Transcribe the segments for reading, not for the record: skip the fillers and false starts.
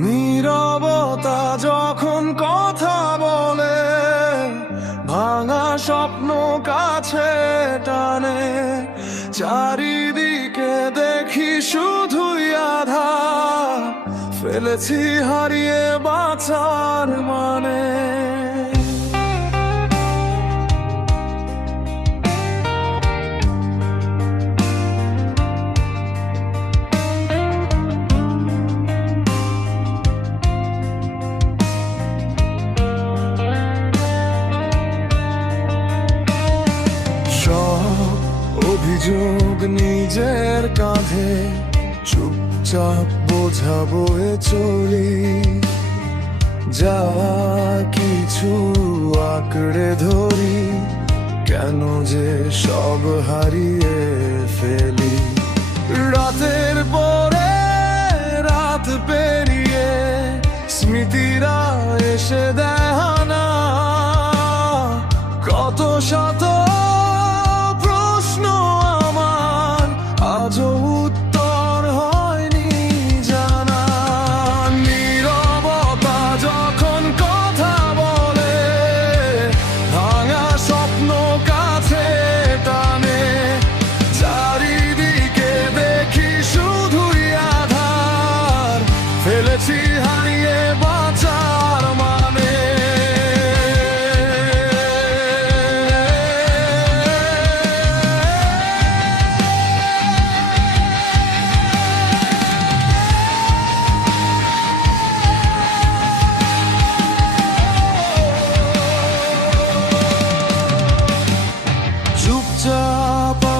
নীরবতা যখন কথা বলে, ভাঙা স্বপ্ন কাছে টানে, চারিদিকে দেখি শুধুই আধার, ফেলেছি হারিয়ে বাঁচার মানে। অভিযোগ নিজের কাঁধে, চুপচাপ বোঝা বয়ে চলি, যা কিছু আঁকড়ে ধরি, কেন যে সব হারিয়ে ফেলি। রাতের পরে রাত পেরিয়ে স্মৃতিরা এসে দেয় না, কত শত আজও উত্তর হয়নি জানা। নীরবতা যখন কথা বলে, ভাঙা স্বপ্ন কাছে টানে, চারিদিকে দেখি শুধুই আধার, ফেলেছি হারিয়ে বাঁচার মানে।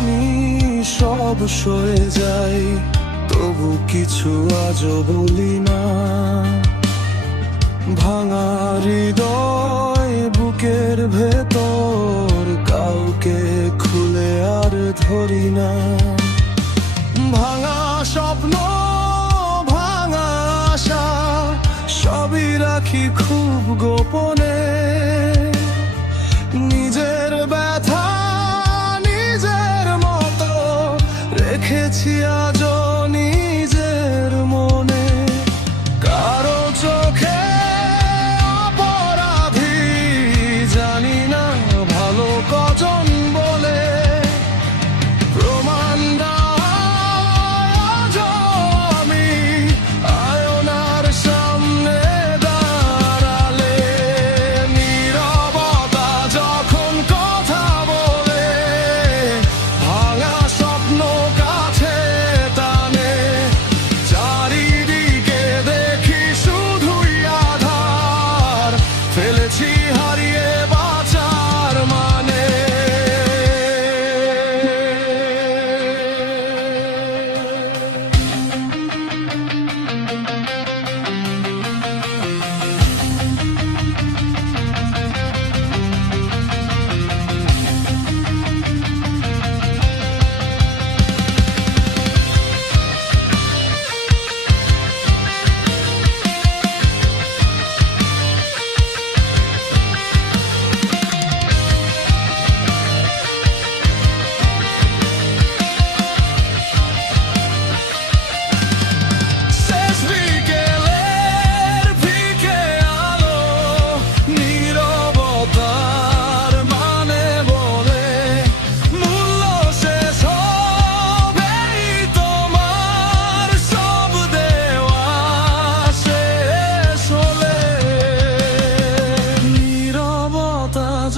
আমি সব সয়ে যাই, তবু কিছু আজও বলি না। ভাঙা হৃদয় বুকের ভেতর, কাউকে খুলে আর ধরি না। ভাঙা স্বপ্ন, ভাঙা আশা, সবই রাখি খুব গোপনে। নিজের ব্যথা রেখেছি আজও নিজের মনে, কারো চোখে অপরাধী, জানি না ভালো কজন বলে। প্রমাণ আমি আয়নার সামনে দাঁড়ালে, নীরবতা যখন কথা বলে, ভাঙা স্বপ্ন ফেলেছি হারিয়ে বাঁচার মানে।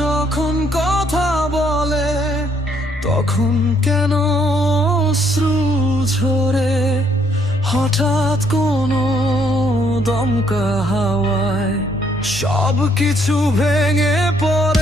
যখন কথা বলে, তখন কেন অশ্রু ঝরে, হঠাৎ কোনো দমকা হাওয়ায় সব কিছু ভেঙে পড়ে।